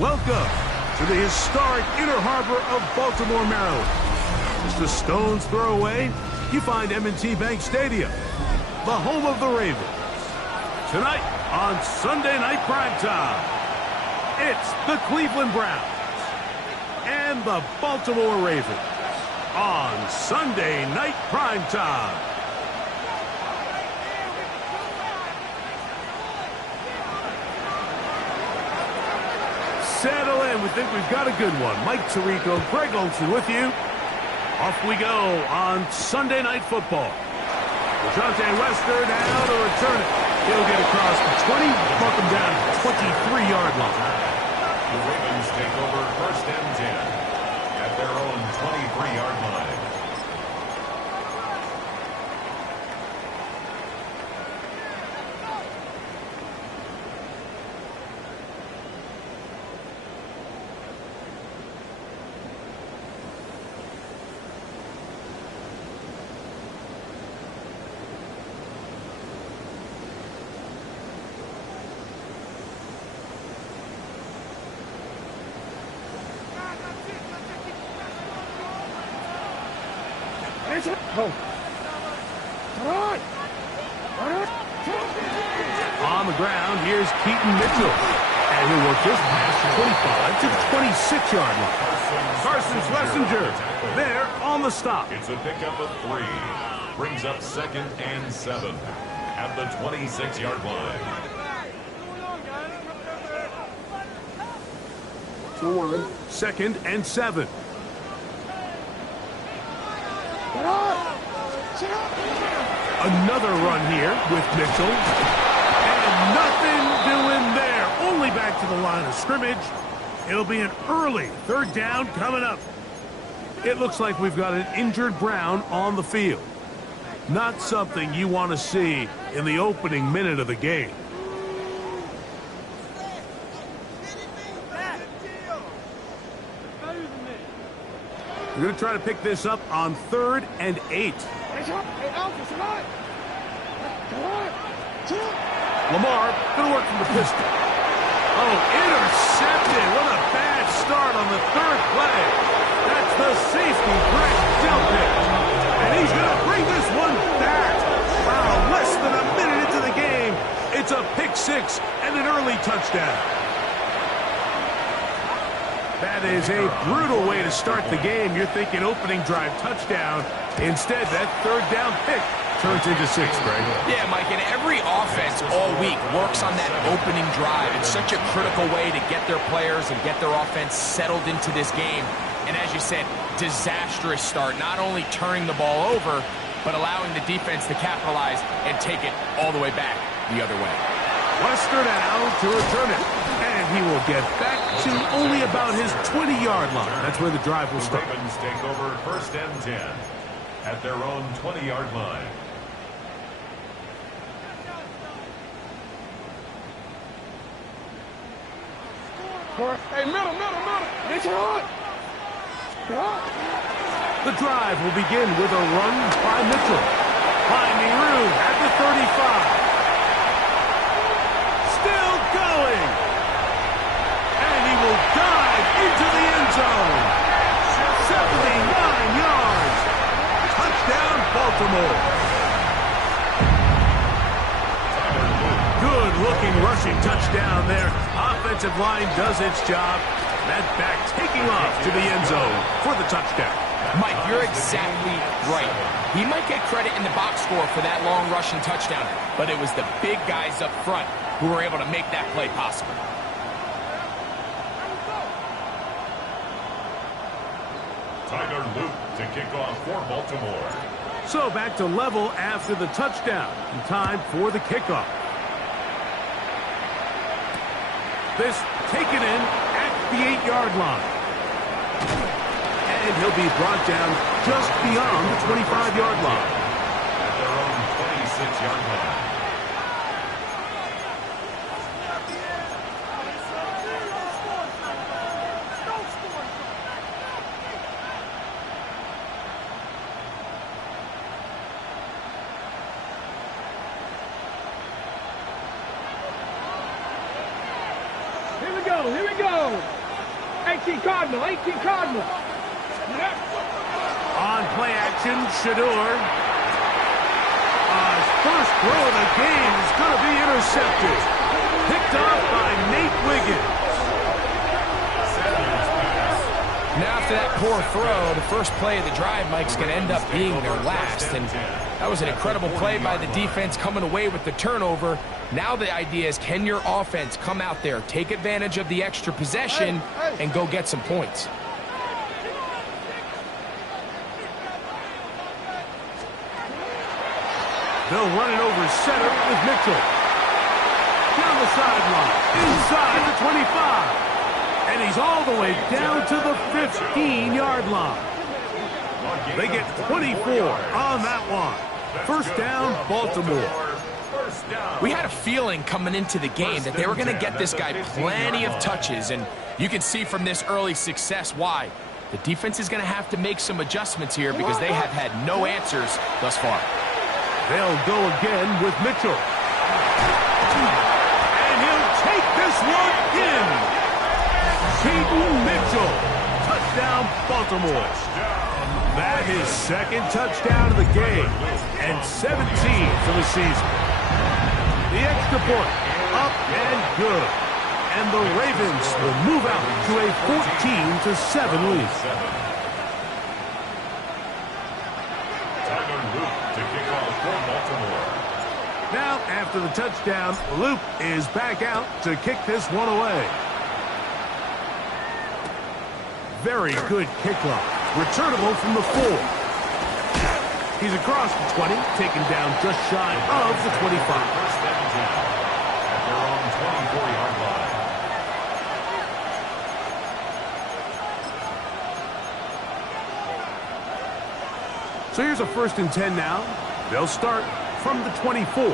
Welcome to the historic Inner Harbor of Baltimore, Maryland. Just a stone's throw away, you find M&T Bank Stadium, the home of the Ravens. Tonight on Sunday Night Primetime, it's the Cleveland Browns and the Baltimore Ravens on Sunday Night Primetime. Settle in. We think we've got a good one. Mike Tirico, Greg Olsen with you. Off we go on Sunday Night Football. Dejounte Wester now to return it. He'll get across the 20, mark him down to the 23-yard line. The Ravens take over first and 10 at their own 23-yard line. On the ground, here's Keaton Mitchell. And he'll work this pass 25 to the 26-yard line. Carson Schlesinger there on the stop. It's a pickup of 3. Brings up second and 7 at the 26-yard line. 2nd and 7. Another run here with Mitchell. And nothing doing there. Only back to the line of scrimmage. It'll be an early 3rd down coming up. It looks like we've got an injured Brown on the field. Not something you want to see in the opening minute of the game. We're going to try to pick this up on 3rd and 8. Lamar going to work from the pistol. Oh, intercepted. What a bad start on the 3rd play. That's the safety, Greg Delpit. And he's going to bring this one back. Wow, less than a minute into the game. It's a pick 6 and an early touchdown. That is a brutal way to start the game. You're thinking opening drive touchdown. Instead, that 3rd down pick turns into 6, Greg. Yeah, Mike, and every offense all week works on that opening drive. It's such a critical way to get their players and get their offense settled into this game. And as you said, disastrous start, not only turning the ball over, but allowing the defense to capitalize and take it all the way back the other way. Wester now to return it. And he will get back to only about his 20-yard line. That's where the drive will start. The Ravens take over first and 10 at their own 20-yard line. Hey, middle. The drive will begin with a run by Mitchell. Finding room at the 35. Still going. And he will dive into the end zone. 79 yards. Touchdown, Baltimore. Good-looking rushing touchdown there. Offensive line does its job. That back taking off to the end zone for the touchdown. Mike, you're exactly right. He might get credit in the box score for that long rushing touchdown, but it was the big guys up front who were able to make that play possible. Tyler Luke to kick off for Baltimore. So back to level after the touchdown. And time for the kickoff. This taken in at the 8-yard line. And he'll be brought down just beyond the 25-yard line. At their own 26-yard line. Here we go. go. Here we go. 18 Cardinal. 18 Cardinal. On play action, Shador. His first throw of the game is going to be intercepted. Picked up by Nate Wiggins. Now after that poor throw, the first play of the drive, Mike's going to end up being their last. And that was an incredible play by the defense coming away with the turnover. Now the idea is, can your offense come out there, take advantage of the extra possession, and go get some points? They'll run it over center with Mitchell. Down the sideline, inside the 25. And he's all the way down to the 15-yard line. They get 24 on that one. First down, Baltimore. We had a feeling coming into the game that they were going to get this guy plenty of touches, and you can see from this early success why. The defense is going to have to make some adjustments here because they have had no answers thus far. They'll go again with Mitchell. And he'll take this one in. Keaton Mitchell. Touchdown, Baltimore. That is second touchdown of the game and 17 for the season. The extra point, up and good. And the Ravens will move out to a 14-7 lead. Now, after the touchdown, Luke is back out to kick this one away. Very good kickoff. Returnable from the 4. He's across the 20, taken down just shy of the 25. First 17 at their own 24-yard line. So here's a 1st and 10 now. They'll start from the 24.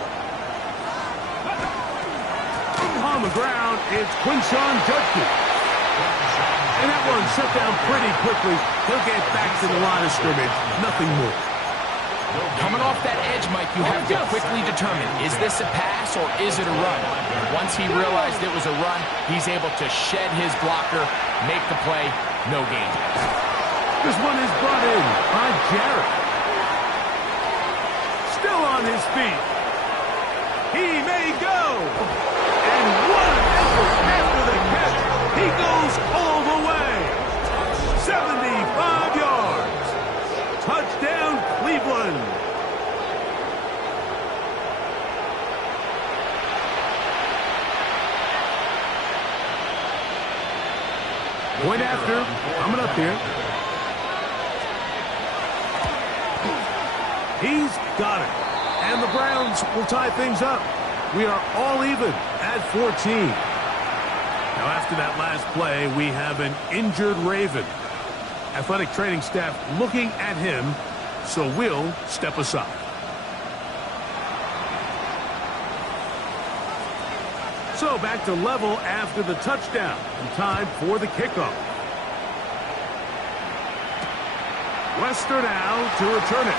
On the ground, it's Quinshon Judkins. And that one shut down pretty quickly. He'll get back to the line of scrimmage. Nothing more. Coming off that edge, Mike, you have to quickly determine, is this a pass or is it a run? Once he realized it was a run, he's able to shed his blocker, make the play, no gain. This one is brought in by Jarrett. Still on his feet. He may go. And what an effort after the catch. He goes all the way. 75 yards. Touchdown, Cleveland. Point after, coming up here. He's got it. And the Browns will tie things up. We are all even at 14. Now, after that last play, we have an injured Raven. Athletic training staff looking at him, so we'll step aside. So back to level after the touchdown, and time for the kickoff. Lester now to return it.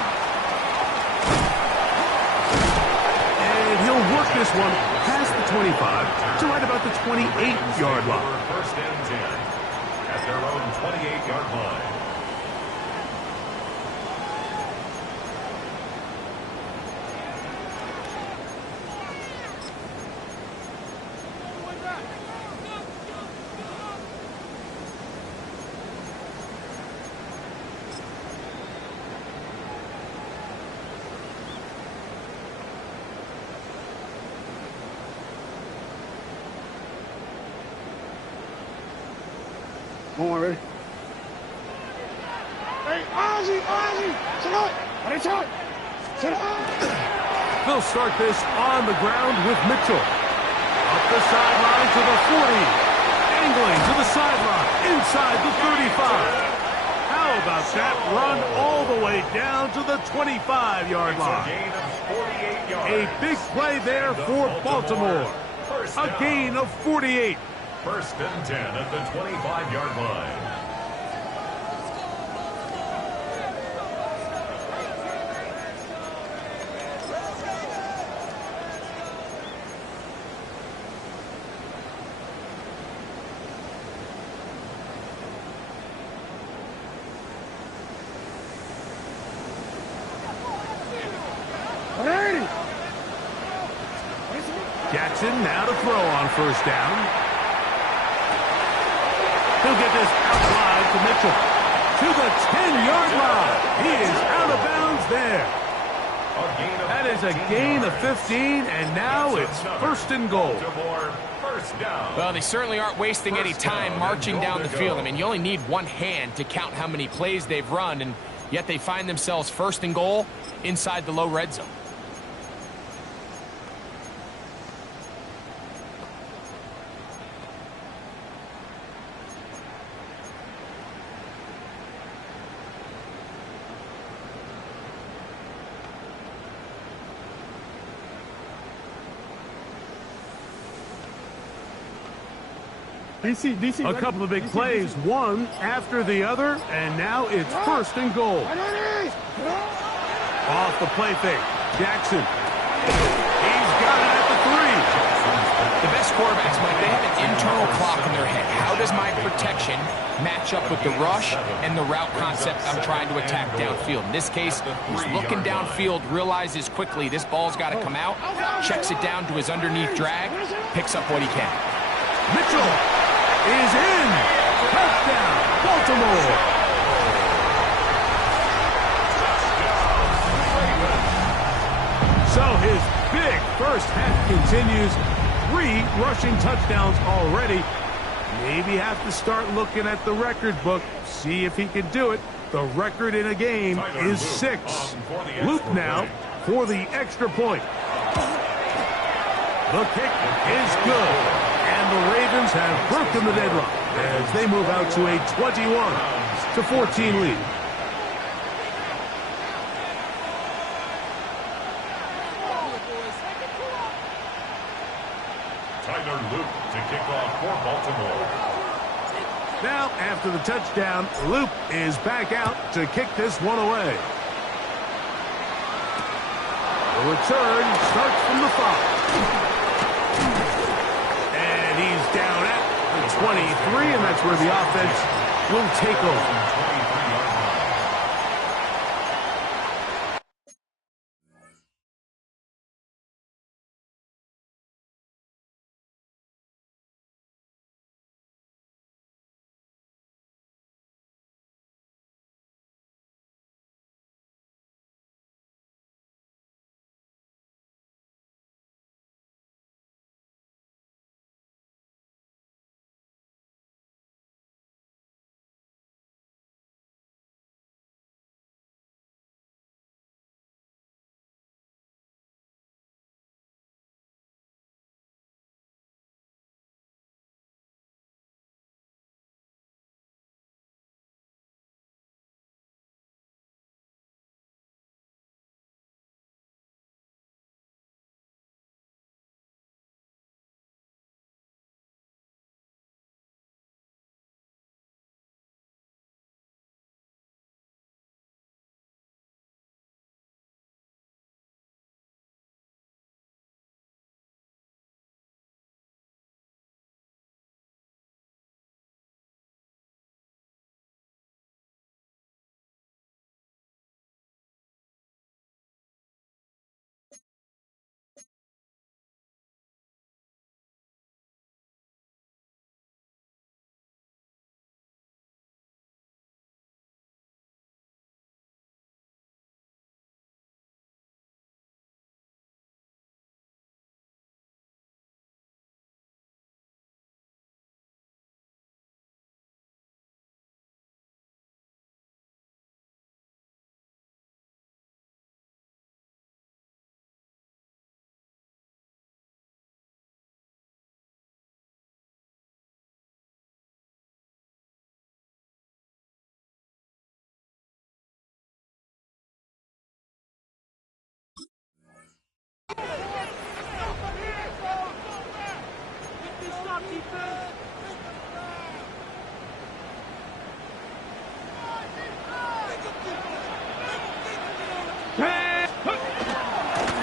And he'll work this one past the 25 to right about the 28-yard line. First and 10 at their own 28-yard line. Come on, ready? Hey, Ozzy! Sit up! Ready, shot! Sit up! They'll start this on the ground with Mitchell. Up the sideline to the 40. Angling to the sideline. Inside the 35. How about that run all the way down to the 25-yard line? A gain of 48 yards. A big play there for Baltimore. A gain of 48. First and 10 at the 25-yard line. Jackson now to throw on first down. He'll get this out wide to Mitchell. To the 10-yard line. He is out of bounds there. That is a gain of 15, and now it's first and goal. Well, they certainly aren't wasting any time marching down the field. I mean, you only need one hand to count how many plays they've run, and yet they find themselves first and goal inside the low red zone. A couple of big plays, one after the other, and now it's first and goal. Off the play fake, Jackson. He's got it at the 3. The best quarterbacks, Mike, they have an internal clock in their head. How does my protection match up with the rush and the route concept I'm trying to attack downfield? In this case, he's looking downfield, realizes quickly this ball's got to come out, checks it down to his underneath drag, picks up what he can. Mitchell is in. Touchdown, Baltimore. So his big first half continues. 3 rushing touchdowns already. Maybe have to start looking at the record book, see if he can do it. The record in a game is 6. Luke now for the extra point. The kick is good. And the Ravens have broken the deadlock as they move out to a 21-14 lead. Tyler Luke to kick off for Baltimore. Now, after the touchdown, Luke is back out to kick this one away. The return starts from the 5. Down at the 23, and that's where the offense will take over.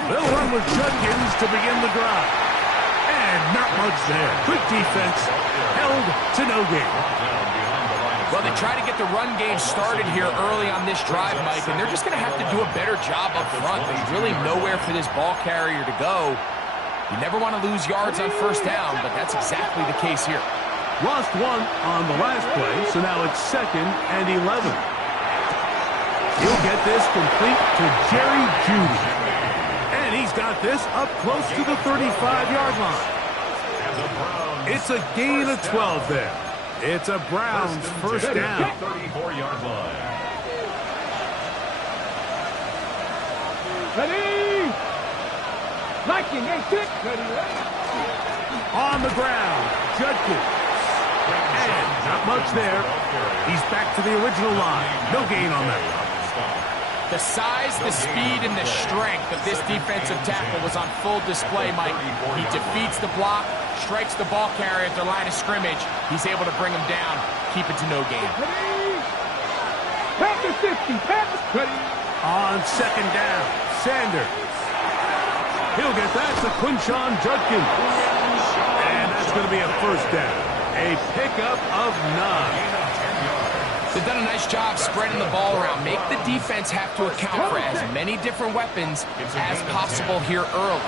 They'll run with Judkins to begin the drive. And not much there. Good defense. Held to no gain. Well, they try to get the run game started here early on this drive, Mike, and they're just going to have to do a better job up front. There's really nowhere for this ball carrier to go. You never want to lose yards on first down, but that's exactly the case here. Lost one on the last play, so now it's 2nd and 11. He'll get this complete to Jerry Jeudy. And he's got this up close to the 35-yard line. It's a gain of 12 there. It's a Browns first down. 34-yard line. Ready? Liking, hey, kick. On the ground, Judkins. And not much there. He's back to the original line. No gain on that. The size, the speed, and the strength of this defensive tackle was on full display, Mike. He defeats the block, strikes the ball carrier at the line of scrimmage. He's able to bring him down, keep it to no gain. Pass the 50, pass the 20. On 2nd down, Sanders. He'll get that to Quinshon Judkins. And that's going to be a first down. A pickup of 9. They've done a nice job spreading the ball around. Make the defense have to account for as many different weapons as possible here early.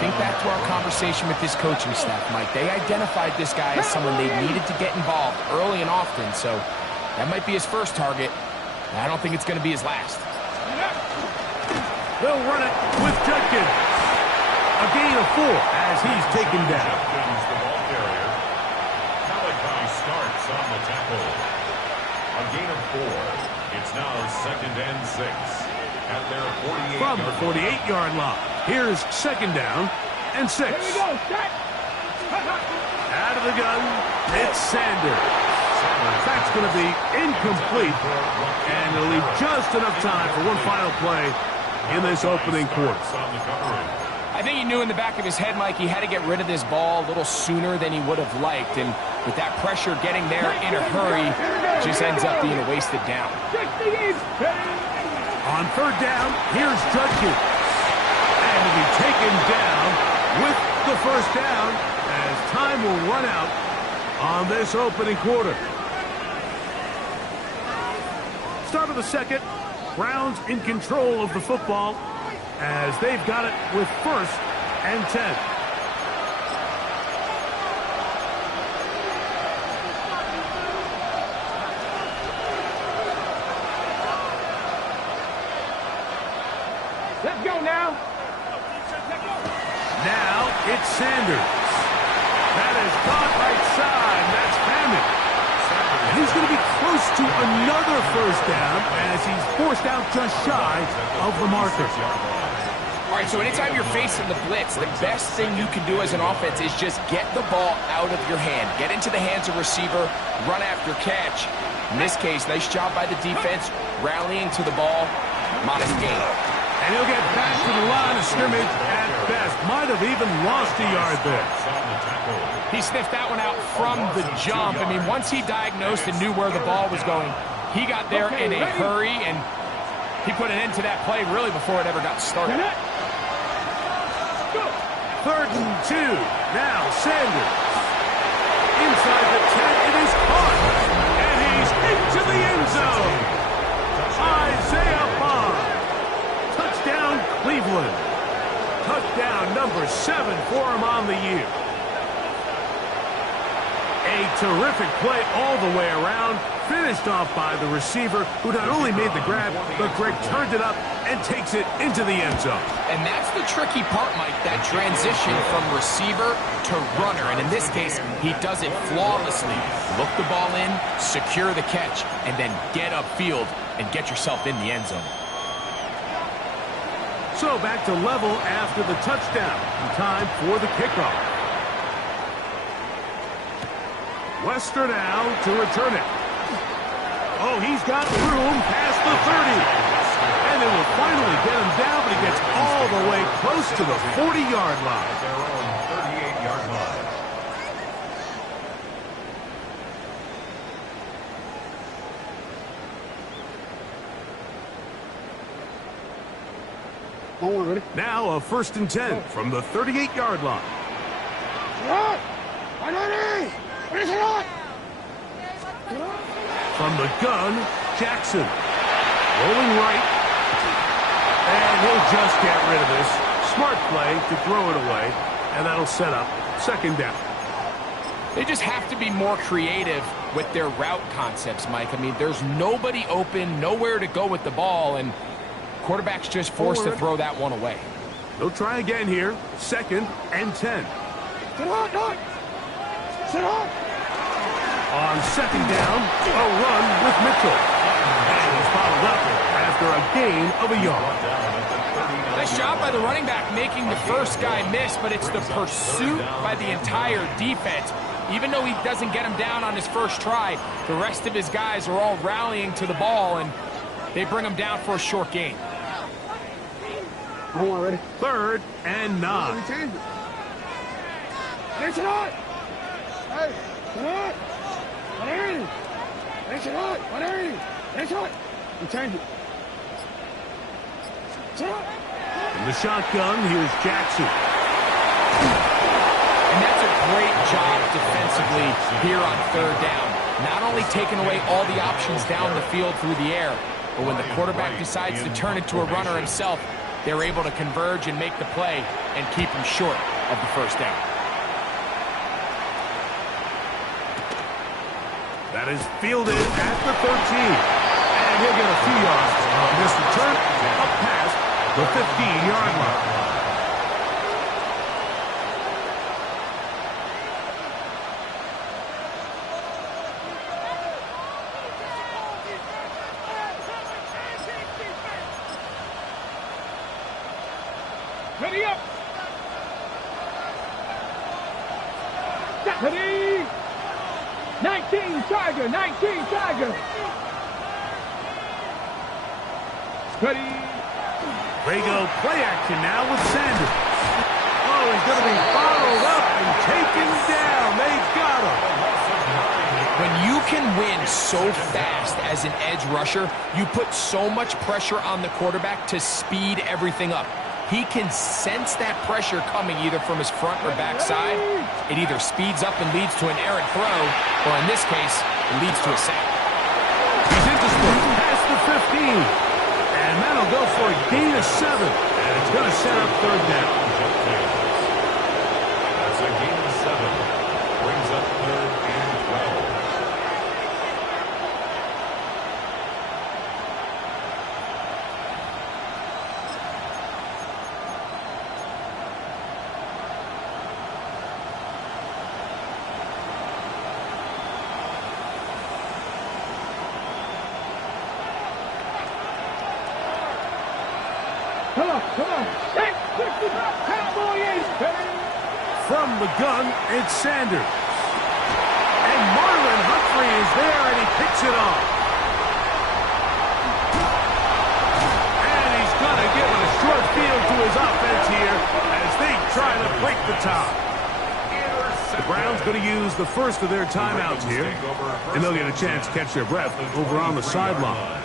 Think back to our conversation with this coaching staff, Mike. They identified this guy as someone they needed to get involved early and often, so that might be his first target. I don't think it's going to be his last. They'll run it with Judkins. A gain of 4 as he's taken down. The ball carrier. Malachi starts on the tackle. A gain of 4. It's now 2nd and 6 at their 48. From the 48-yard line. Here's 2nd down and 6. There we go, set. Out of the gun, it's Sanders. That's going to be incomplete, and it'll leave just enough time for one final play in this opening quarter. I think he knew in the back of his head, Mike, he had to get rid of this ball a little sooner than he would have liked. And with that pressure getting there in a hurry, just ends up being a wasted down. On 3rd down, here's Judkins. And he'll be taken down with the first down as time will run out on this opening quarter. Start of the 2nd. Browns in control of the football as they've got it with 1st and 10. Let's go now. Now it's Sanders. That is caught right side. That's Hammond. And he's going to be close to another first down as he's forced out just shy of the marker. All right, so anytime you're facing the blitz, the best thing you can do as an offense is just get the ball out of your hand. Get into the hands of receiver, run after catch. In this case, nice job by the defense, rallying to the ball, modest gain. And he'll get back to the line of scrimmage at best. Might have even lost a yard there. He sniffed that one out from the jump. I mean, once he diagnosed and knew where the ball was going, he got there in a hurry, and he put an end to that play really before it ever got started. 3rd and 2. Now Sanders. Inside the 10, it is caught. And he's into the end zone. Isaiah Bond. Touchdown, Cleveland. Touchdown number 7 for him on the year. A terrific play all the way around, finished off by the receiver, who not only made the grab, but Greg turned it up and takes it into the end zone. And that's the tricky part, Mike, that transition from receiver to runner. And in this case, he does it flawlessly. Look the ball in, secure the catch, and then get upfield and get yourself in the end zone. So back to level after the touchdown. Time for the kickoff. Wester now to return it. Oh, he's got room past the 30. And it will finally get him down, but he gets all the way close to the 40-yard line. Their own 38-yard line. Now a 1st and 10 from the 38-yard line. From the gun, Jackson. Rolling right. And he'll just get rid of this. Smart play to throw it away. And that'll set up second down. They just have to be more creative with their route concepts, Mike. I mean, there's nobody open, nowhere to go with the ball, and quarterback's just forced to throw that one away. They'll try again here. Second and 10. Sit hard. Sit hard. On second down, a run with Mitchell. And he's followed up after a gain of a yard. Nice job by the running back making the first guy miss, but it's the pursuit by the entire defense. Even though he doesn't get him down on his first try, the rest of his guys are all rallying to the ball, and they bring him down for a short gain. Hold on, ready? Third and 9. Hey, sit hard. Hey, sit hard. Whatever. Hey, sit hard. Whatever. Hey, sit hard. You change it. Sit hard. In the shotgun, here's Jackson. And that's a great job defensively here on third down. Not only taking away all the options down the field through the air, but when the quarterback decides to turn into a runner himself, they're able to converge and make the play and keep him short of the first down. That is fielded at the 13. And he'll get a few yards on this return up past the 15-yard line. Ready up. Ready. 19 Tiger. 19 Tiger. Ready. Rego play action now with Sanders. Oh, he's going to be followed up and taken down. They've got him. When you can win so fast as an edge rusher, you put so much pressure on the quarterback to speed everything up. He can sense that pressure coming either from his front or back side. It either speeds up and leads to an errant throw, or in this case, it leads to a sack. He's into split past the 15. And that'll go for a gain of 7. And it's going to set up third down. That's a gain of 7. Brings up third and 12. Come on. Hey, Cowboy is. From the gun, it's Sanders. And Marlon Humphrey is there, and he picks it off. And he's going to give it a short field to his offense here as they try to break the tie. The Browns going to use the first of their timeouts here, and they'll get a chance to catch their breath over on the sideline.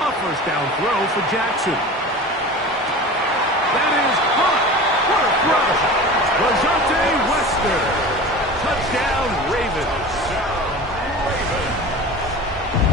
A first down throw for Jackson. That is caught. What a throw. Rajante Wester. Touchdown, Ravens.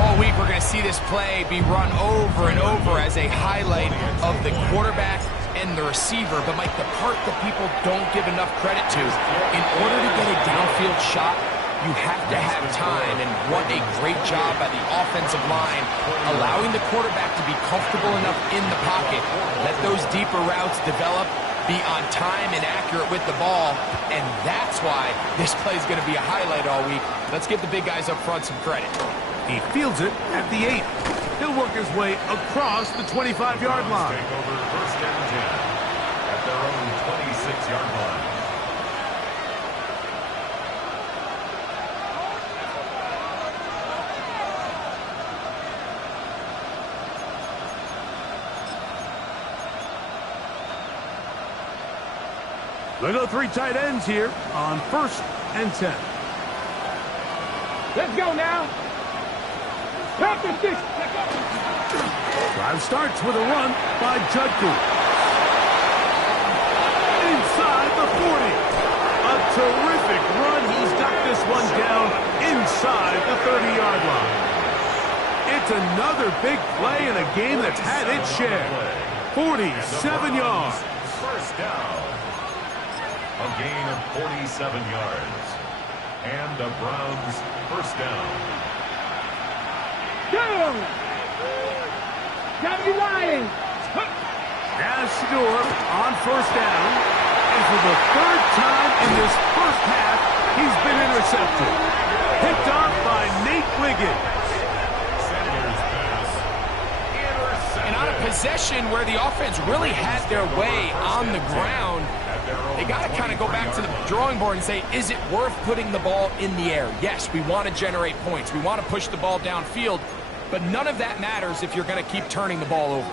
All week we're going to see this play be run over and over as a highlight of the quarterback and the receiver. But, Mike, the part that people don't give enough credit to, in order to get a downfield shot, you have to have time, and what a great job by the offensive line, allowing the quarterback to be comfortable enough in the pocket, let those deeper routes develop, be on time and accurate with the ball, and that's why this play is going to be a highlight all week. Let's give the big guys up front some credit. He fields it at the 8. He'll work his way across the 25-yard line. Take over first and 10 at their own 26-yard line. They go 3 tight ends here on first and 10. Let's go now. Drop the stick. Drive starts with a run by Judkins. terrific run. He's got this one down inside the 30-yard line. It's another big play in a game that's had its share. 47 yards. First down. A gain of 47 yards. And the Browns first down. Go! Got me lying. Now Shador on first down. And for the third time in this first half, he's been intercepted. Picked off by Nate Wiggins. And on a possession where the offense really had their way on the ground, they got to kind of go back to the drawing board and say, is it worth putting the ball in the air? Yes, we want to generate points. We want to push the ball downfield, but none of that matters if you're going to keep turning the ball over.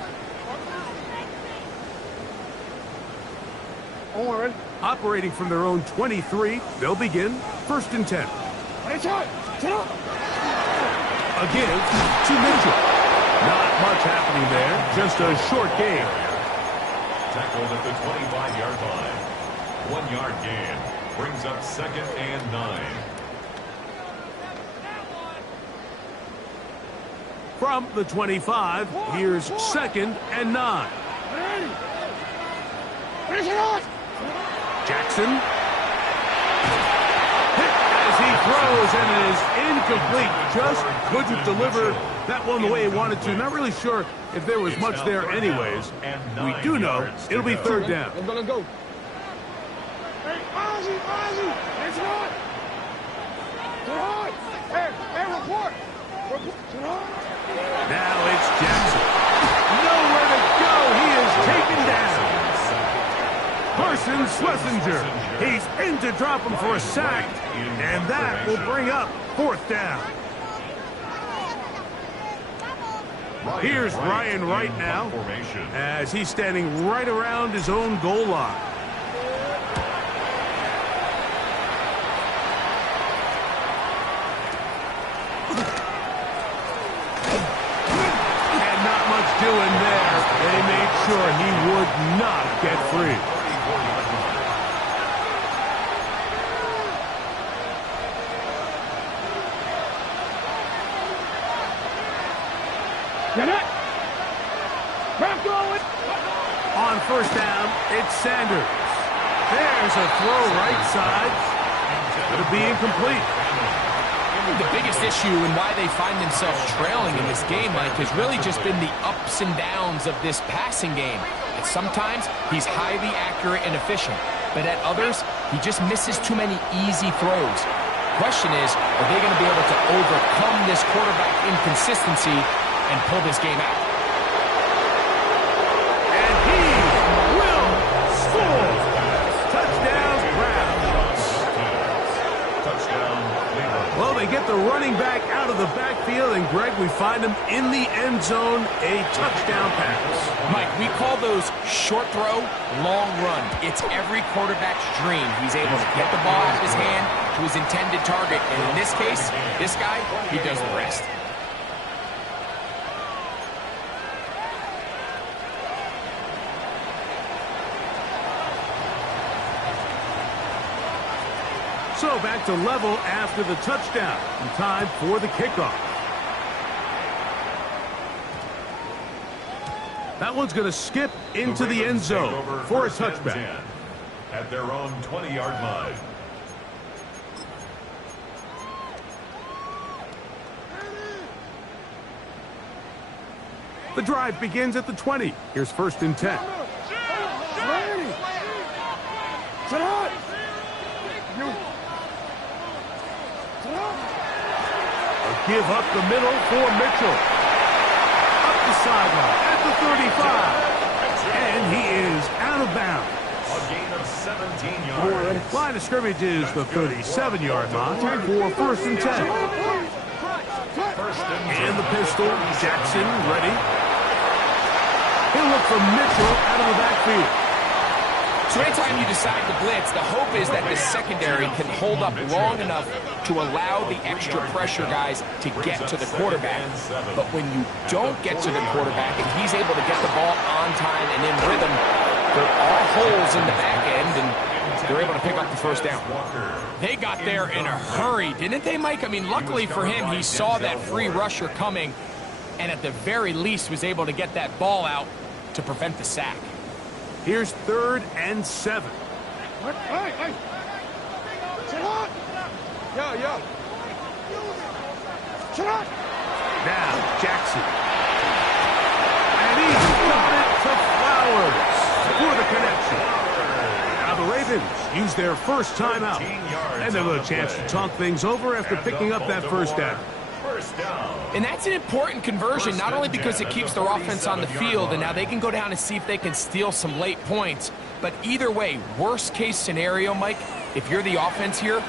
Operating from their own 23, they'll begin first and 10. Again To Mitchell. Not much happening there, just a short game. Tackled at the 25-yard line. 1 yard gain. Brings up second and 9. From the 25, here's second and 9. Jackson. Hit as he throws, and it is incomplete. Just couldn't deliver that one the way he wanted to. Not really sure if there was much there anyways. We do know it'll be third down. I'm gonna go. Hey, Ozzy! It's not! Hey, report! Now it's Jackson. Nowhere to go. He is taken down. Carson Schlesinger. He's in to drop him for a sack, and that will bring up fourth down. Here's Ryan Wright now, as he's standing right around his own goal line. And not much doing there. They made sure he would not get free. Get it! Back going! On first down, it's Sanders. There's a throw right side. It'll be incomplete. The biggest issue and why they find themselves trailing in this game, Mike, has really just been the ups and downs of this passing game. And sometimes he's highly accurate and efficient, but at others, he just misses too many easy throws. Question is, are they going to be able to overcome this quarterback inconsistency and pull this game out? And he will score. Touchdown, Browns. Touchdown, Cleveland. Well, they get the running back out of the backfield, and Greg, we find him in the end zone, a touchdown pass. Mike, we call those short throw, long run. It's every quarterback's dream. He's able to get the ball out of his hand to his intended target, and in this case, this guy, he does the rest. So back to level after the touchdown. And time for the kickoff. That one's going to skip into the end zone for a touchback. At their own 20-yard line. The drive begins at the 20. Here's first and 10. Give up the middle for Mitchell. Up the sideline at the 35. And he is out of bounds. A gain of 17 yards. Line of scrimmage is the 37-yard line for first and 10. And the pistol, Jackson ready. He'll look for Mitchell out of the backfield. So anytime you decide to blitz, the hope is that the secondary can hold up long enough to allow the extra pressure guys to get to the quarterback. But when you don't get to the quarterback and he's able to get the ball on time and in rhythm, they're all holes in the back end, and they're able to pick up the first down. They got there in a hurry, didn't they, Mike? I mean, luckily for him, he saw that free rusher coming, and at the very least was able to get that ball out to prevent the sack. Here's 3rd and 7. Hey! Sit up! Yeah. Sit up! Now, Jackson. And he's got it to Flowers for the connection. Now the Ravens use their first timeout. And they'll have a chance to talk things over after picking up that first down. And that's an important conversion, not only because it keeps their offense on the field, and now they can go down and see if they can steal some late points. But either way, worst case scenario, Mike, if you're the offense here,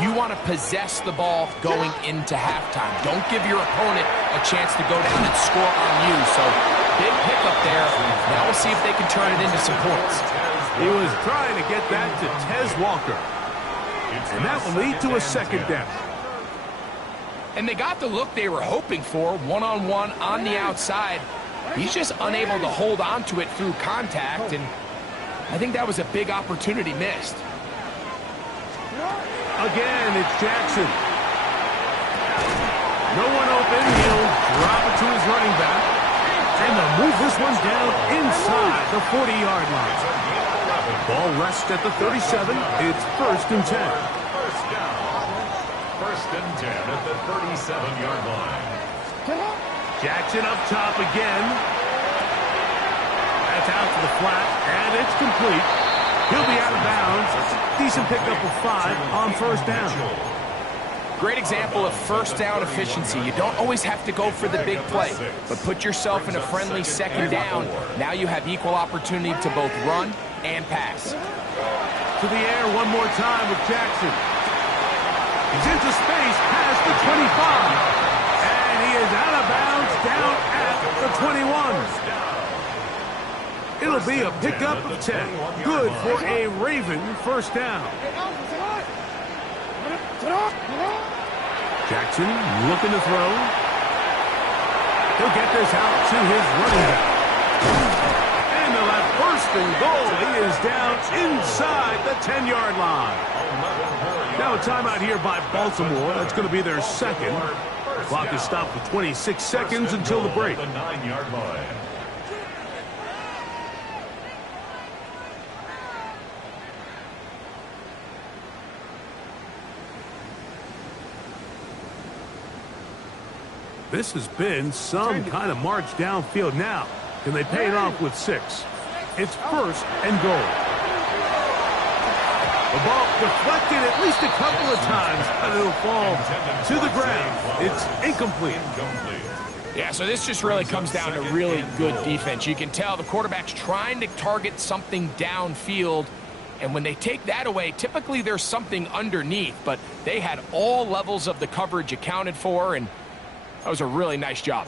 you want to possess the ball going into halftime. Don't give your opponent a chance to go down and score on you. So big pickup there. Now we'll see if they can turn it into some points. He was trying to get that to Tez Walker. And that will lead to a second down. And they got the look they were hoping for, one-on-one on the outside. He's just unable to hold on to it through contact, and I think that was a big opportunity missed. Again, it's Jackson. No one open. He'll drop it to his running back. And they'll move this one down inside the 40-yard line. Ball rests at the 37. It's 1st and 10. First and 10 at the 37-yard line. Jackson up top again. That's out to the flat, and it's complete. He'll be out of bounds. Decent pickup of 5 on first down. Great example of first down efficiency. You don't always have to go for the big play, but put yourself in a friendly second down. Now you have equal opportunity to both run and pass. To the air one more time with Jackson. He's into space past the 25. And he is out of bounds down at the 21. It'll be a pickup of 10. Good for a Raven first down. Jackson looking to throw. He'll get this out to his running back. And they'll have 1st and goal. He is down inside the 10-yard line. Now a timeout here by Baltimore. That's going to be their second. Clock is stopped with 26 seconds until the break. The 9-yard line. This has been some kind of march downfield now. Can they pay it off with 6? It's 1st and goal. The ball deflected at least a couple of times, and it'll fall to the ground. It's incomplete. Yeah, so this just really comes down to really good defense. You can tell the quarterback's trying to target something downfield, and when they take that away, typically there's something underneath, but they had all levels of the coverage accounted for, and that was a really nice job.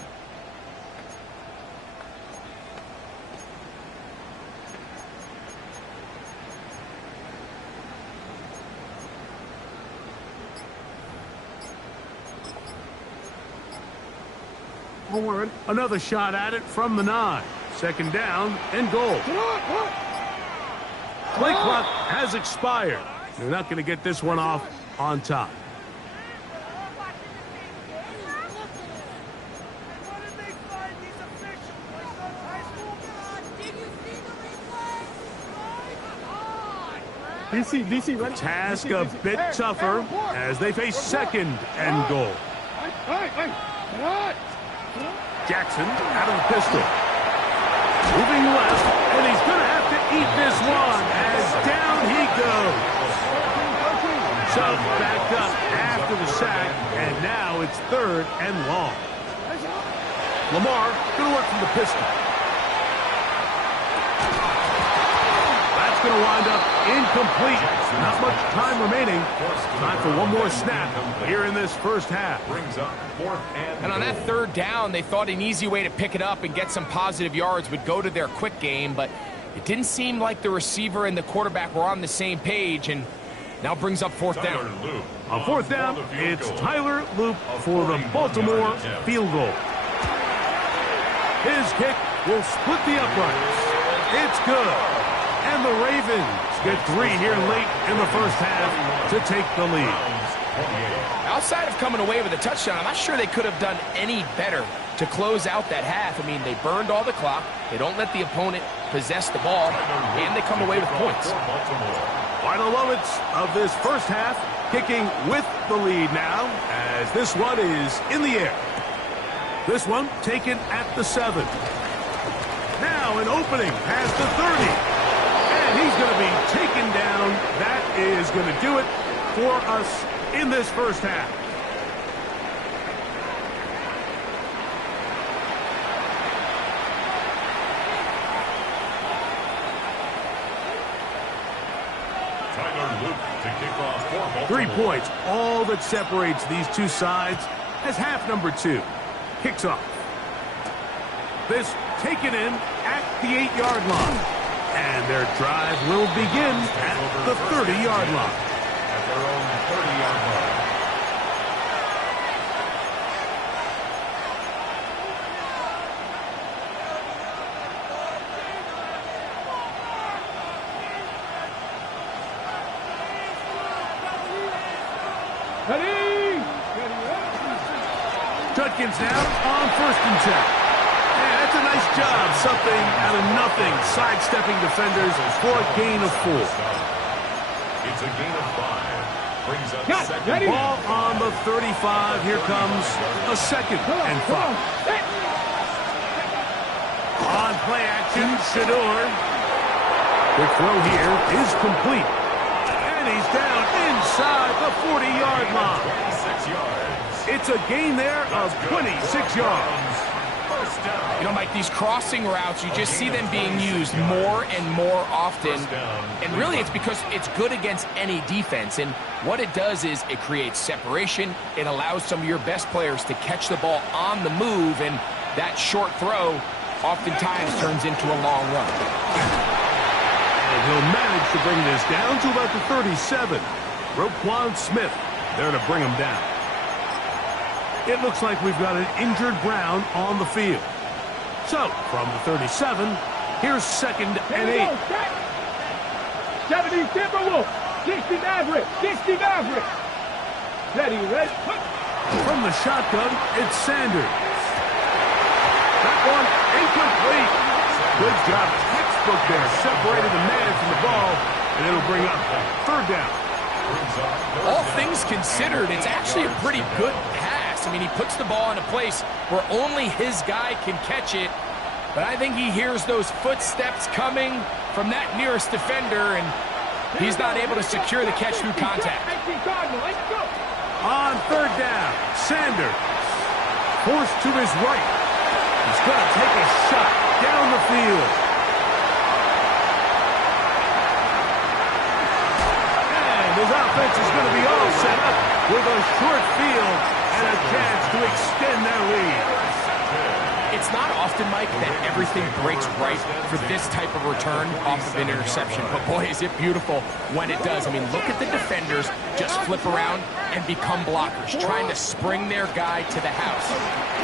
Another shot at it from the 9. Second down and goal. Play clock has expired. They're not going to get this one off on top. DC, ready? Task a bit tougher as they face 2nd and goal. Jackson out of the pistol. Moving left, and he's going to have to eat this one as down he goes. Shoved back up after the sack, and now it's 3rd and long. Lamar going to work from the pistol. That's going to wind up incomplete. Not much time remaining. Time for one more snap here in this first half. And on that 3rd down, they thought an easy way to pick it up and get some positive yards would go to their quick game, but it didn't seem like the receiver and the quarterback were on the same page, and now brings up 4th down. On 4th down, it's Tyler Loop for the Baltimore field goal. His kick will split the uprights. It's good. And And the Ravens get 3 here late in the first half to take the lead. Outside of coming away with a touchdown, I'm not sure they could have done any better to close out that half. I mean, they burned all the clock. They don't let the opponent possess the ball, and they come away with points. Final moments of this first half, kicking with the lead now, as this one is in the air. This one taken at the 7. Now an opening past the 30. And he's going to be taken down. That is going to do it for us in this first half. To kick off for Baltimore. 3 points, all that separates these two sides as half number 2 kicks off. This taken in at the 8-yard line. And their drive will begin at the 30-yard line. At their own 30-yard line. Ready? Judkins now on 1st and 10. Yeah, that's a nice job. Something out of nothing. Sidestepping defenders for a gain of 4. It's a gain of 5. Brings up second. Ball on the 35. Here comes a 2nd and 5. On play action, Shador. Quick throw here is complete. And he's down inside the 40-yard line. 6 yards. It's a gain there of 26 yards. First down. You know, Mike, these crossing routes, you just see them being used more and more often. And really, it's because it's good against any defense. And what it does is it creates separation. It allows some of your best players to catch the ball on the move. And that short throw oftentimes turns into a long run. And he'll manage to bring this down to about the 37. Roquan Smith there to bring him down. It looks like we've got an injured Brown on the field. So, from the 37, here's 2nd and 8. 70 Timberwolves. 60 Maverick. 60 Maverick. Ready. From the shotgun, it's Sanders. That one incomplete. Good job. Textbook there. Separated the man from the ball, and it'll bring up 3rd down. All things considered, it's actually a pretty good pass. I mean, he puts the ball in a place where only his guy can catch it. But I think he hears those footsteps coming from that nearest defender, and he's not able to secure the catch through contact. On 3rd down, Sanders forced to his right. He's going to take a shot down the field. And his offense is going to be all set up with a short field and a chance to extend their lead. It's not often, Mike, that everything breaks right for this type of return off of an interception. But, boy, is it beautiful when it does. I mean, look at the defenders just flip around and become blockers, trying to spring their guy to the house.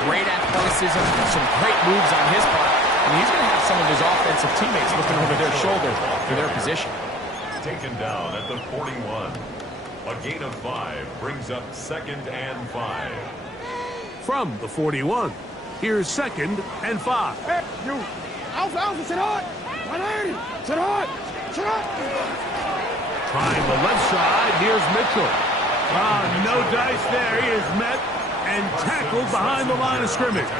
Great athleticism, some great moves on his part. And he's going to have some of his offensive teammates looking over their shoulder for their position. Taken down at the 41. A gain of 5 brings up 2nd and 5. From the 41. Here's 2nd and 5. Hey, you. Alpha, sit hard. 180. Sit hard. Sit hard. Trying the left side. Here's Mitchell. No dice there. He is met and tackled behind the line of scrimmage.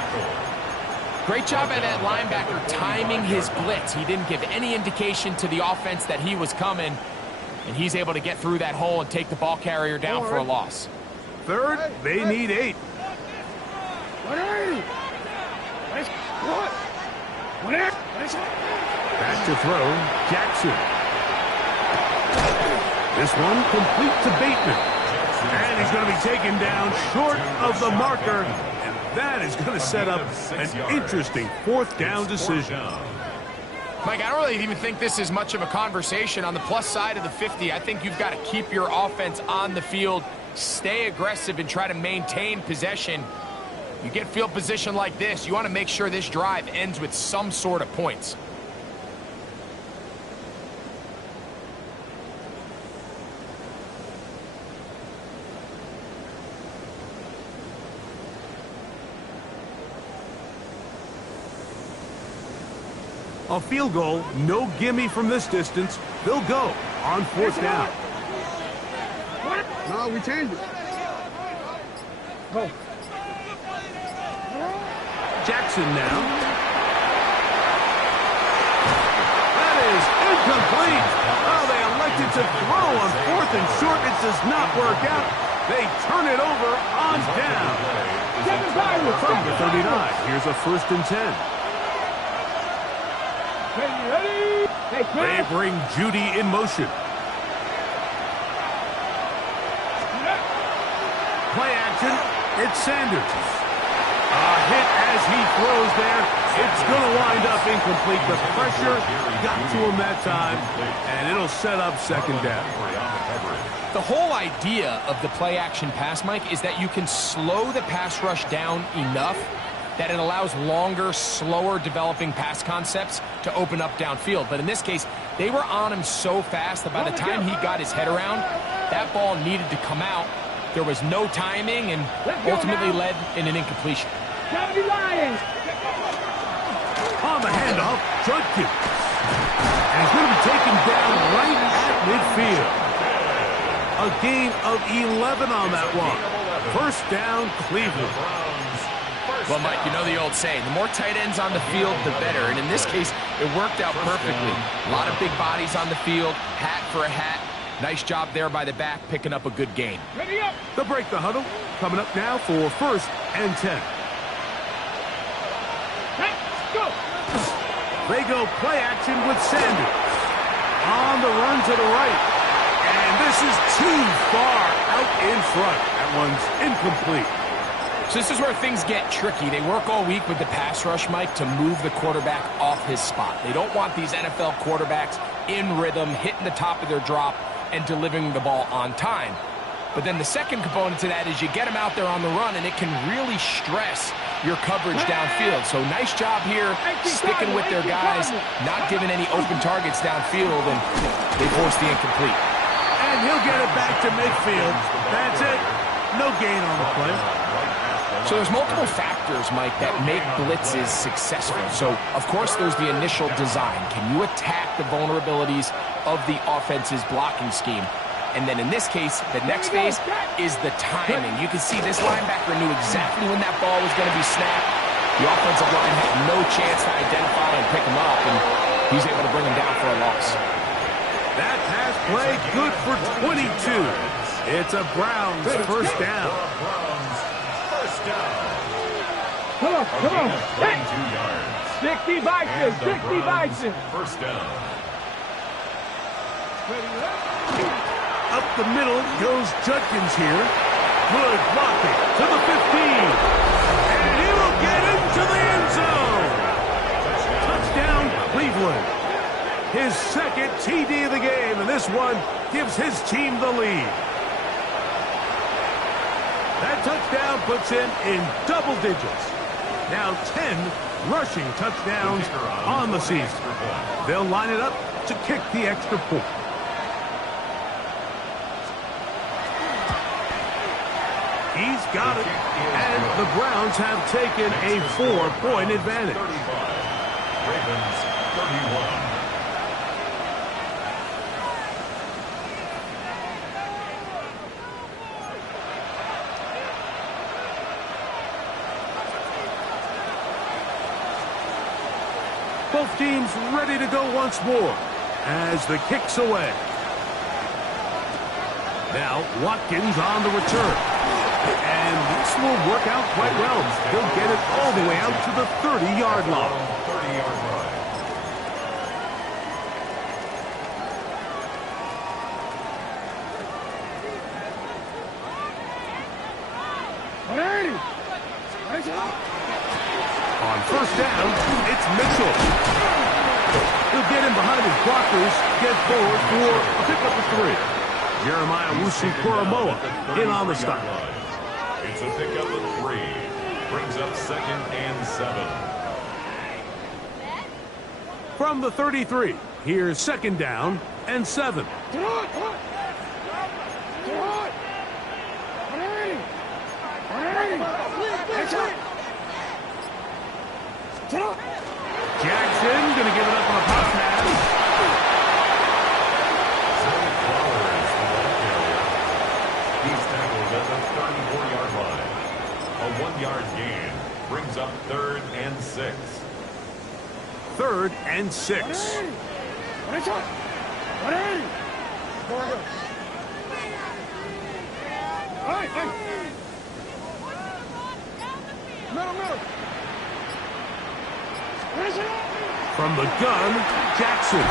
Great job by that linebacker timing his blitz. He didn't give any indication to the offense that he was coming, and he's able to get through that hole and take the ball carrier down for a loss. 3rd, they need 8. 180. Back to throw, Jackson. This one complete to Bateman. And he's going to be taken down short of the marker. And that is going to set up an interesting 4th down decision. Mike, I don't really even think this is much of a conversation. On the plus side of the 50, I think you've got to keep your offense on the field, stay aggressive, and try to maintain possession. You get field position like this, you want to make sure this drive ends with some sort of points. A field goal, no gimme from this distance. They'll go on 4th down. No, we changed it. Go. Jackson now. That is incomplete. Oh, they elected to throw on 4th and short. It does not work out. They turn it over on down. From the 39, here's a 1st and 10. They bring Judy in motion. Play action. It's Sanders. A hit as he throws there. It's going to wind up incomplete. The pressure got to him that time, and it'll set up 2nd down. The whole idea of the play action pass, Mike, is that you can slow the pass rush down enough that it allows longer, slower developing pass concepts to open up downfield. But in this case, they were on him so fast that by the time he got his head around, that ball needed to come out. There was no timing and ultimately led in an incompletion. On the handoff, Judkins. And he's going to be taken down right at midfield. A gain of 11 on that one. 1st down, Cleveland. Well, Mike, you know the old saying, the more tight ends on the field, the better. And in this case, it worked out perfectly. A lot of big bodies on the field, hat for a hat. Nice job there by the back, picking up a good gain. They'll break the huddle. Coming up now for 1st and 10. They go play action with Sanders. On the run to the right. And this is too far out in front. That one's incomplete. So this is where things get tricky. They work all week with the pass rush, Mike, to move the quarterback off his spot. They don't want these NFL quarterbacks in rhythm, hitting the top of their drop, and delivering the ball on time. But then the second component to that is you get them out there on the run, and it can really stress your coverage downfield. So nice job here, sticking with their guys, not giving any open targets downfield, and they force the incomplete. And he'll get it back to midfield. That's it. No gain on the play. So there's multiple factors, Mike, that make blitzes successful. So, of course, there's the initial design. Can you attack the vulnerabilities of the offense's blocking scheme? And then in this case, the next phase is the timing. You can see this linebacker knew exactly when that ball was going to be snapped. The offensive line had no chance to identify and pick him up, and he's able to bring him down for a loss. That pass play good for 22. It's a Browns 1st down. Come on. 22 yards. 60 Bison, 60 Bison. 1st down. Up the middle goes Judkins here. Good blocking to the 15. And he will get into the end zone. Touchdown, Cleveland. His 2nd TD of the game, and this one gives his team the lead. That touchdown puts him in double digits. Now 10 rushing touchdowns on the season. They'll line it up to kick the extra point. He's got it, and the Browns have taken a 4-point advantage. 35. Ravens 31. Both teams ready to go once more as the kick's away. Now Watkins on the return. And this will work out quite well. He'll get it all the way out to the 30-yard line. 30-yard line. On 1st down, it's Mitchell. He'll get in behind his blockers, get forward for a pickup of 3. Jeremiah Wusu-Koromoa in on the stop. It's a pickup of 3. Brings up 2nd and 7. From the 33, here's 2nd down and 7. Jackson going to give it up and 6. From the gun, Jackson.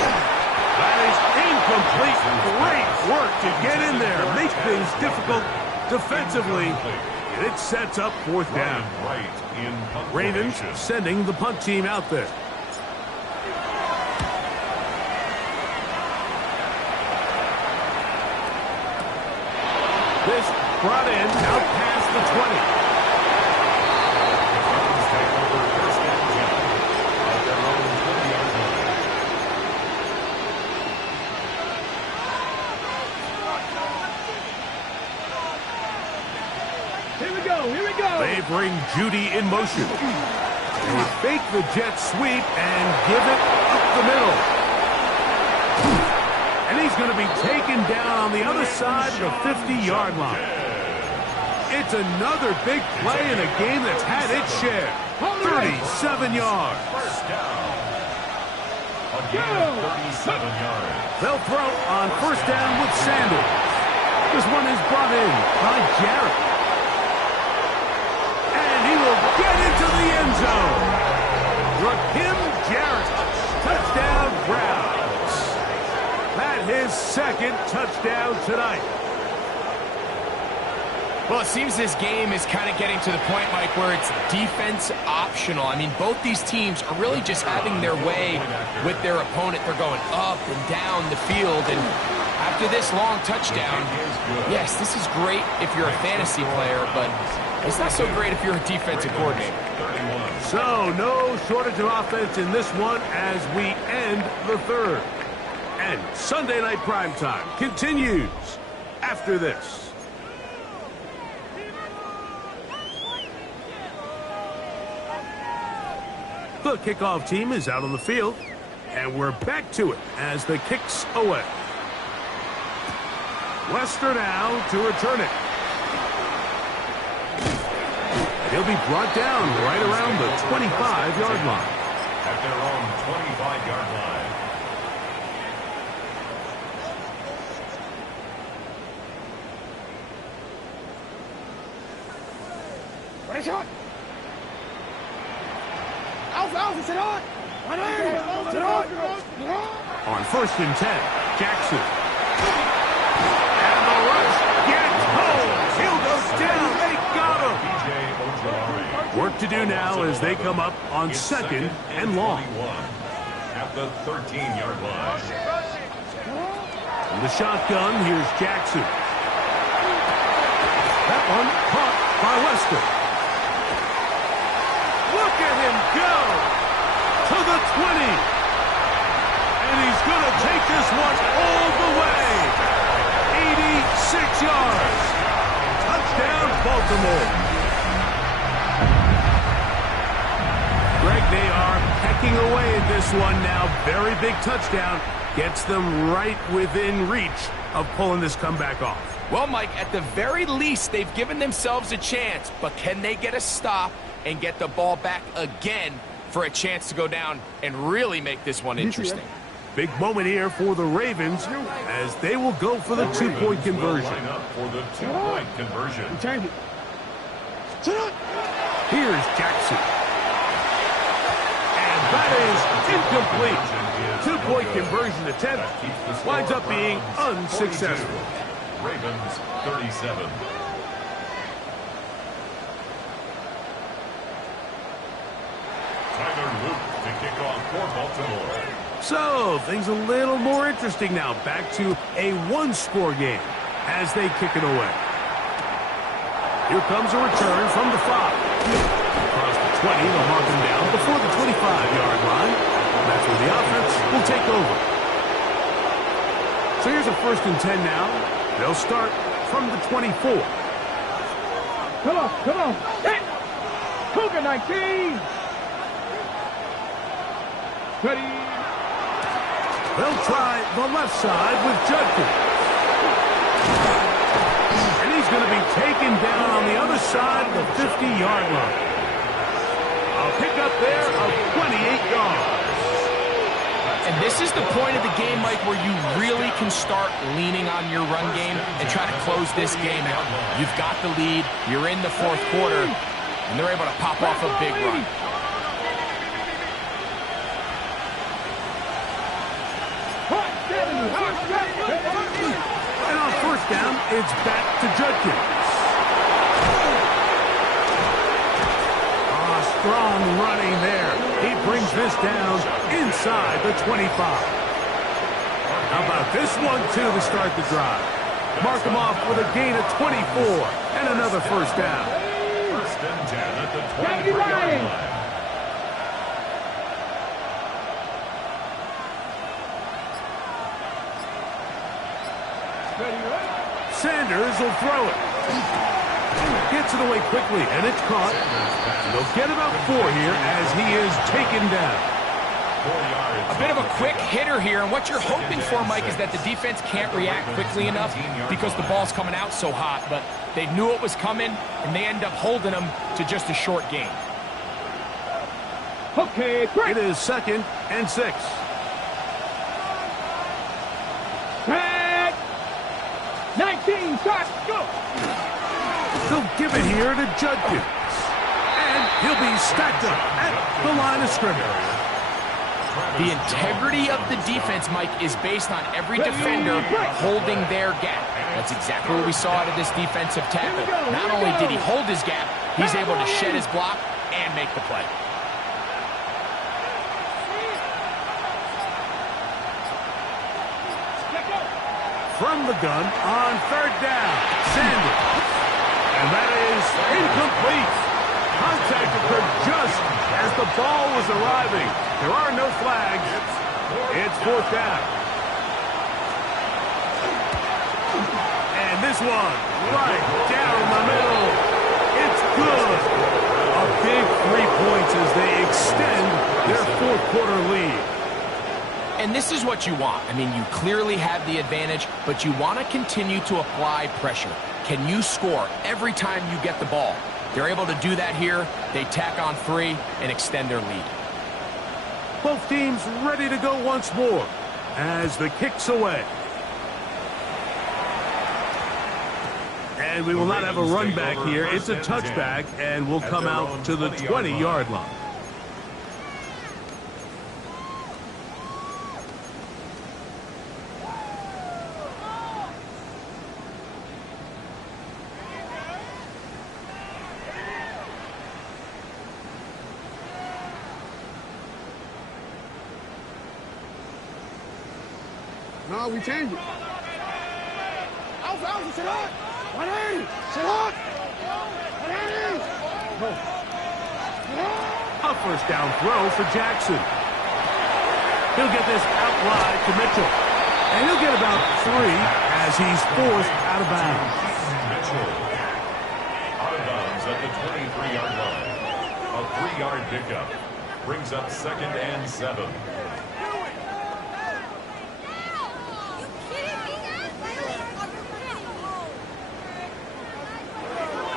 That is incomplete. Great work to get in there. Make things difficult defensively. And it sets up 4th down. Ravens sending the punt team out there. This brought in out past the 20. They bring Judy in motion. They fake the jet sweep and give it up the middle. And he's going to be taken down on the other side of the 50-yard line. It's another big play in a game that's had its share. 37 yards. First down. A gain of 37 yards. They'll throw on 1st down with Sanders. This one is brought in by Jarrett. Get into the end zone. Rakim Jarrett. Touchdown, Browns. That his 2nd touchdown tonight. Well, it seems this game is kind of getting to the point, Mike, where it's defense optional. I mean, both these teams are really just having their way with their opponent. They're going up and down the field, and after this long touchdown, yes, this is great if you're a fantasy player, but it's not so great if you're a defensive coordinator. So, no shortage of offense in this one as we end the 3rd. And Sunday Night Primetime continues after this. The kickoff team is out on the field, and we're back to it as the kick's away. Lester now to return it. He'll be brought down right around the 25-yard line. At their own 25-yard line. On 1st and 10, Jackson. And the rush gets home. Hill goes down. They got him. Work to do now as they come up on 2nd and long. At the 13-yard line. From the shotgun, here's Jackson. That one caught by Lester. Look at him go to the 20. And he's going to take this one all the way. 86 yards. Touchdown, Baltimore. Greg, they are pecking away at this one now. Very big touchdown. Gets them right within reach of pulling this comeback off. Well, Mike, at the very least, they've given themselves a chance. But can they get a stop and get the ball back again for a chance to go down and really make this one interesting? Big moment here for the Ravens as they will go for the 2-point conversion. Line up for the 2-point conversion. Here's Jackson. And that is incomplete. 2-point conversion attempt winds up being unsuccessful. Ravens 37. Tyler Luke to kick off for Baltimore. So, things a little more interesting now. Back to a 1-score game as they kick it away. Here comes a return from the 5. Across the 20, they'll mark him down before the 25-yard line. That's where the offense will take over. So here's a 1st and 10 now. They'll start from the 24. Come on. Hit. Cougar 19. Ready. They'll try the left side with Judkins. And he's going to be taken down on the other side of the 50-yard line. A pickup there of 28 yards. And this is the point of the game, Mike, where you really can start leaning on your run game and try to close this game out. You've got the lead, you're in the fourth quarter, and they're able to pop off a big run. And on first down, it's back to Judkins. Strong running there. He brings this down inside the 25. How about this one, too, to start the drive? Mark him off with a gain of 24 and another first down. First and 10 at the 23-yard line. Sanders will throw it. Gets it away quickly, and it's caught. They'll get about 4 here as he is taken down. A bit of a quick hitter here, and what you're hoping for, Mike, is that the defense can't react quickly enough because the ball's coming out so hot, but they knew it was coming, and they end up holding them to just a short gain. Okay, great. It is 2nd and 6. Set. 19, start, go. They'll give it here to Judkins. And he'll be stacked up at the line of scrimmage. The integrity of the defense, Mike, is based on every defender holding their gap. That's exactly what we saw out of this defensive tackle. Not only did he hold his gap, he's able to shed his block and make the play. From the gun on 3rd down, Sanders. And that is incomplete. Contact occurred just as the ball was arriving. There are no flags. It's 4th down. And this one right down the middle. It's good. A big 3 points as they extend their fourth quarter lead. And this is what you want. I mean, you clearly have the advantage, but you want to continue to apply pressure. Can you score every time you get the ball? They're able to do that here. They tack on 3 and extend their lead. Both teams ready to go once more as the kick's away. And we will not have a run back here. It's a touchback, and we'll come out to the 20-yard line. No, we change it. Alpha, sit up. 180. Sit up. 180. A first down throw for Jackson. He'll get this out wide to Mitchell. And he'll get about 3 as he's forced out of bounds. Mitchell out of bounds at the 23-yard line. A 3-yard pickup brings up 2nd and 7.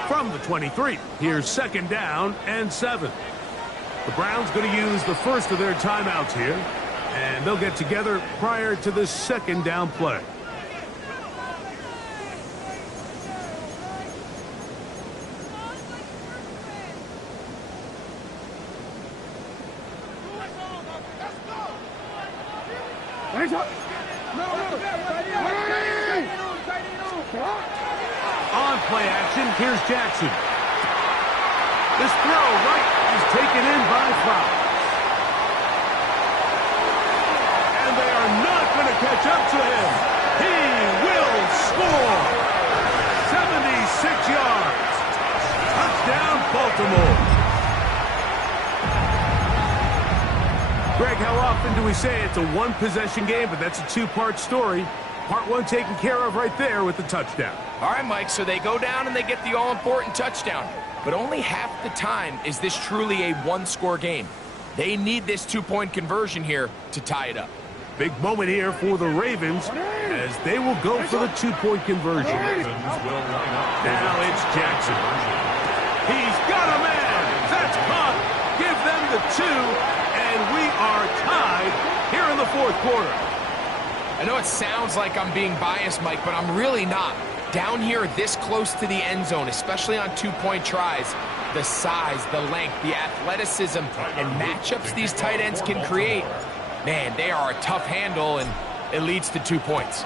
From the 23, here's 2nd down and 7. The Browns going to use the first of their timeouts here, and they'll get together prior to the 2nd down play. On play action, here's Jackson. This throw right is taken in by Flowers. And they are not going to catch up to him. He will score. 76 yards. Touchdown, Baltimore. Greg, how often do we say it's a one-possession game, but that's a two-part story? Part 1 taken care of right there with the touchdown. All right, Mike, so they go down and they get the all-important touchdown. But only half the time is this truly a one-score game. They need this two-point conversion here to tie it up. Big moment here for the Ravens as they will go for the two-point conversion. Now it's Jackson. He's got a man. That's caught. Give them the 2, and we are tied here in the fourth quarter. I know it sounds like I'm being biased, Mike, but I'm really not. Down here this close to the end zone, especially on two-point tries, the size, the length, the athleticism, and matchups these tight ends can create, man, they are a tough handle, and it leads to 2 points.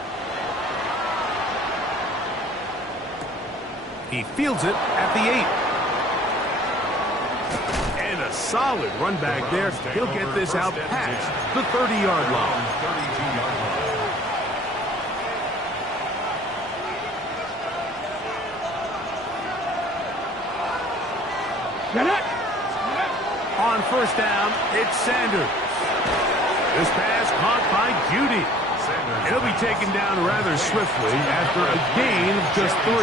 He fields it at the 8. And a solid run back there. He'll get this out past the 30-yard line. On first down, it's Sanders. This pass caught by Judy. He'll be taken down rather swiftly after a gain of just 3.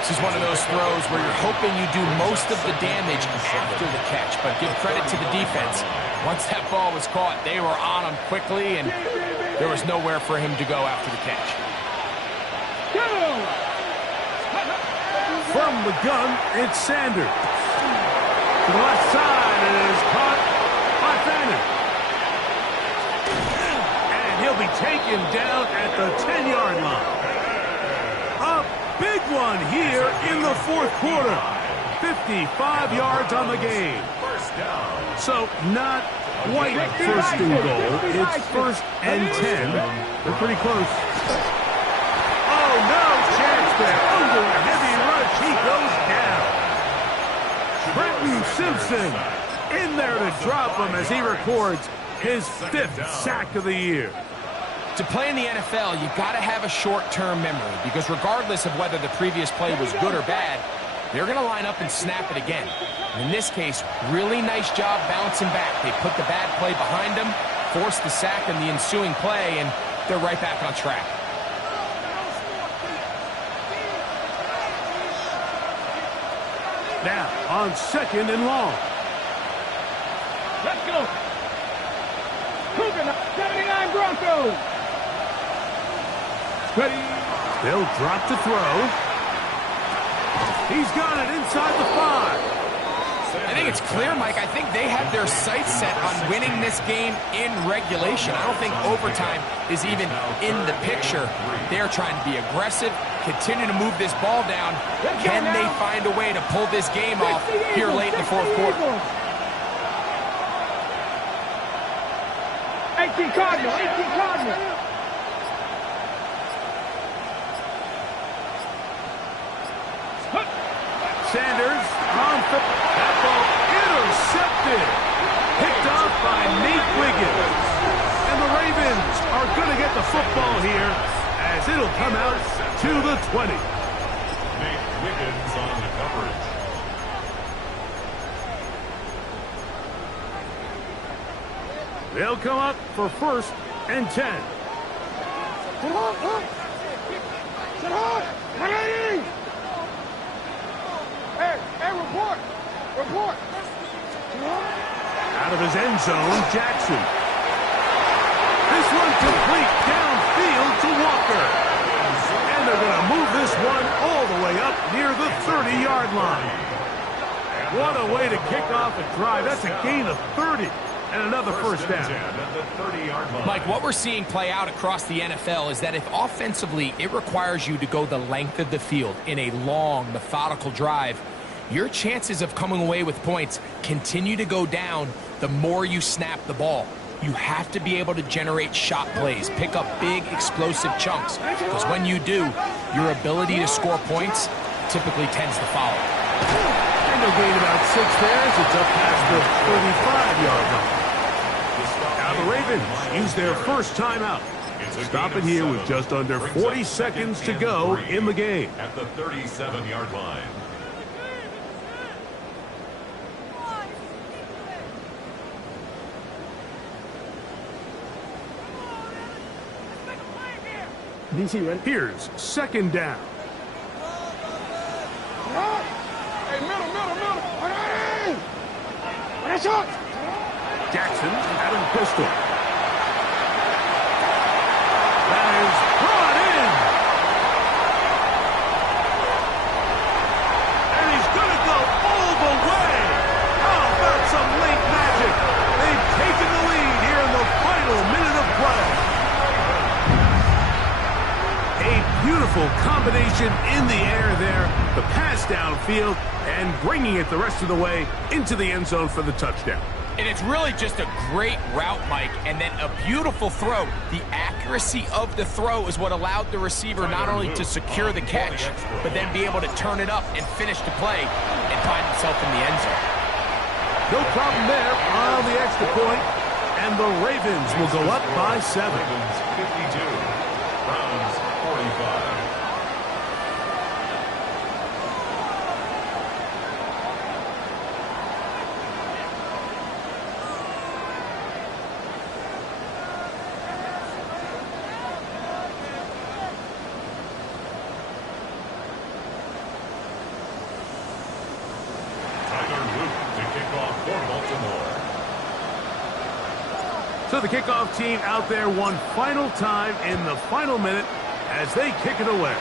This is one of those throws where you're hoping you do most of the damage after the catch, but give credit to the defense. Once that ball was caught, they were on him quickly, and there was nowhere for him to go after the catch. From the gun, it's Sanders. To the left side, and it is caught by Fannin. And he'll be taken down at the 10-yard line. A big one here in the fourth quarter. 55 yards on the game. So not quite first and goal. It's first and 10. They're pretty close. Oh, no chance there. Under a heavy rush, he goes down. Brenton Simpson in there to drop him as he records his 5th sack of the year. To play in the NFL, you got to have a short-term memory, because regardless of whether the previous play was good or bad, they're going to line up and snap it again. And in this case, really nice job bouncing back. They put the bad play behind them, forced the sack in the ensuing play, and they're right back on track. Now, on second and long. Let's go. Cougar 79 Broncos. Ready. They'll drop to throw. He's got it inside the 5. I think it's clear, Mike. I think they have their sights set on winning this game in regulation. I don't think overtime is even in the picture. They're trying to be aggressive, continue to move this ball down. Can they find a way to pull this game off here late in the fourth quarter? 18 Cardinal, 18 Cardinal. Sanders on that ball intercepted. Picked off by Nate Wiggins. And the Ravens are going to get the football here as it'll come out to the 20. Nate Wiggins on the coverage. They'll come up for first and 10. Sit on, look. Sit on. 180. Hey, report. Report. Out of his end zone, Jackson. This one complete downfield to Walker. And they're going to move this one all the way up near the 30-yard line. What a way to kick off a drive. That's a gain of 30. And another first down. Mike, what we're seeing play out across the NFL is that if offensively it requires you to go the length of the field in a long, methodical drive, your chances of coming away with points continue to go down the more you snap the ball. You have to be able to generate shot plays, pick up big, explosive chunks, because when you do, your ability to score points typically tends to follow. And they'll gain about 6 there as it's up past the 35-yard line. Now the Ravens use their first timeout. Stop it here with just under 40 seconds to go in the game. At the 37-yard line. DC, ready? Here's second down. Hey, middle. 180. That's up. Jackson had him pistol. That is brought in. And he's going to go all the way. How about some late magic? They've taken the lead here in the Beautiful combination in the air there. The pass downfield and bringing it the rest of the way into the end zone for the touchdown. And it's really just a great route, Mike, and then a beautiful throw. The accuracy of the throw is what allowed the receiver not only to secure the catch, but then be able to turn it up and finish the play and find himself in the end zone. No problem there on the extra point, and the Ravens will go up by 7. 52, Browns 45. So the kickoff team out there one final time in the final minute as they kick it away.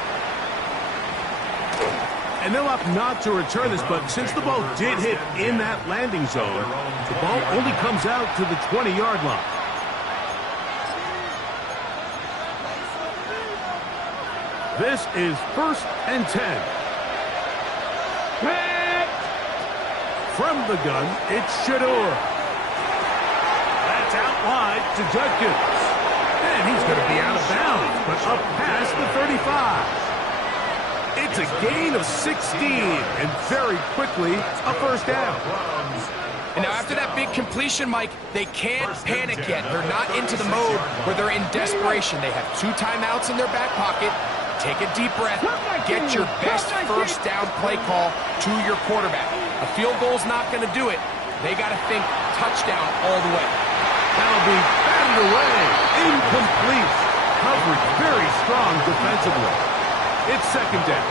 And they'll opt not to return this, but since the ball did hit in that landing zone, the ball only comes out to the 20-yard line. This is 1st and 10. From the gun, it's Shador. Out wide to Judkins. And he's going to be out of bounds, but up past the 35. It's a gain of 16, and very quickly a first down. And now after that big completion, Mike, they can't panic yet. They're not into the mode where they're in desperation. They have 2 timeouts in their back pocket. Take a deep breath. Get your best first down play call to your quarterback. A field goal's not going to do it. They got to think touchdown all the way. That'll be batted away. Incomplete. Coverage very strong defensively. It's 2nd down.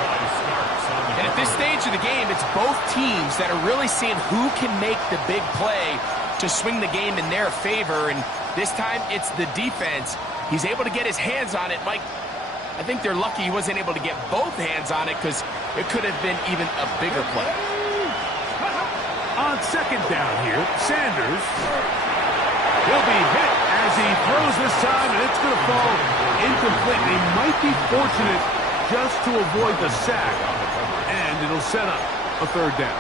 And at this stage of the game, it's both teams that are really seeing who can make the big play to swing the game in their favor. And this time, it's the defense. He's able to get his hands on it. Mike, I think they're lucky he wasn't able to get both hands on it because it could have been even a bigger play. On 2nd down here, Sanders. He'll be hit as he throws this time, and it's going to fall incomplete. They might be fortunate just to avoid the sack, and it'll set up a 3rd down.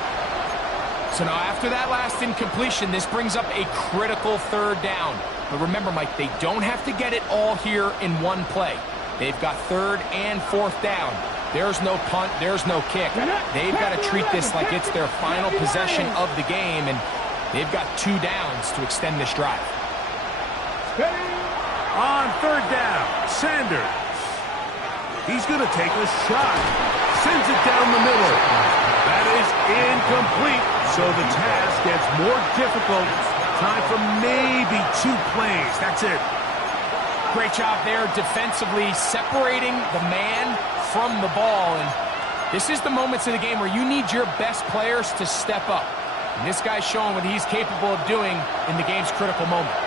So now after that last incompletion, this brings up a critical 3rd down. But remember, Mike, they don't have to get it all here in one play. They've got 3rd and 4th down. There's no punt, there's no kick. They've got to treat this like it's their final possession of the game, and they've got 2 downs to extend this drive. On 3rd down, Sanders. He's going to take a shot. Sends it down the middle. That is incomplete, so the task gets more difficult. Time for maybe 2 plays. That's it. Great job there defensively, separating the man from the ball. And this is the moments of the game where you need your best players to step up. And this guy's showing what he's capable of doing in the game's critical moment.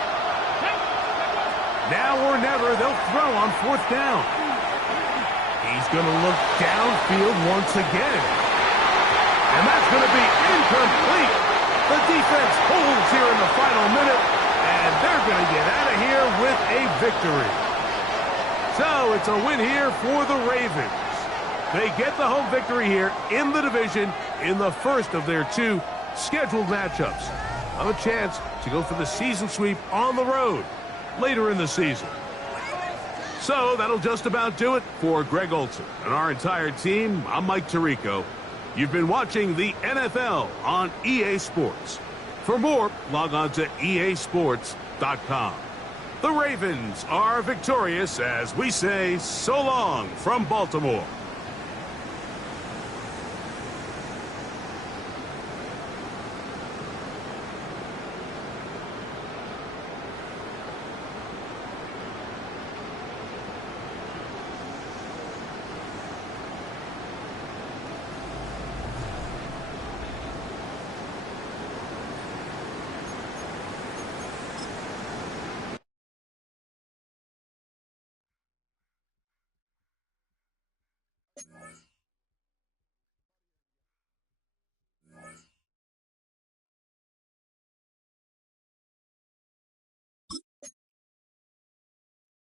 Now or never, they'll throw on 4th down. He's going to look downfield once again. And that's going to be incomplete. The defense holds here in the final minute, and they're going to get out of here with a victory. So it's a win here for the Ravens. They get the home victory here in the division in the first of their 2 scheduled matchups. Have a chance to go for the season sweep on the road later in the season. So that'll just about do it for Greg Olson and our entire team. I'm Mike Tirico. You've been watching the NFL on EA Sports. For more, log on to easports.com. The Ravens are victorious as we say so long from Baltimore.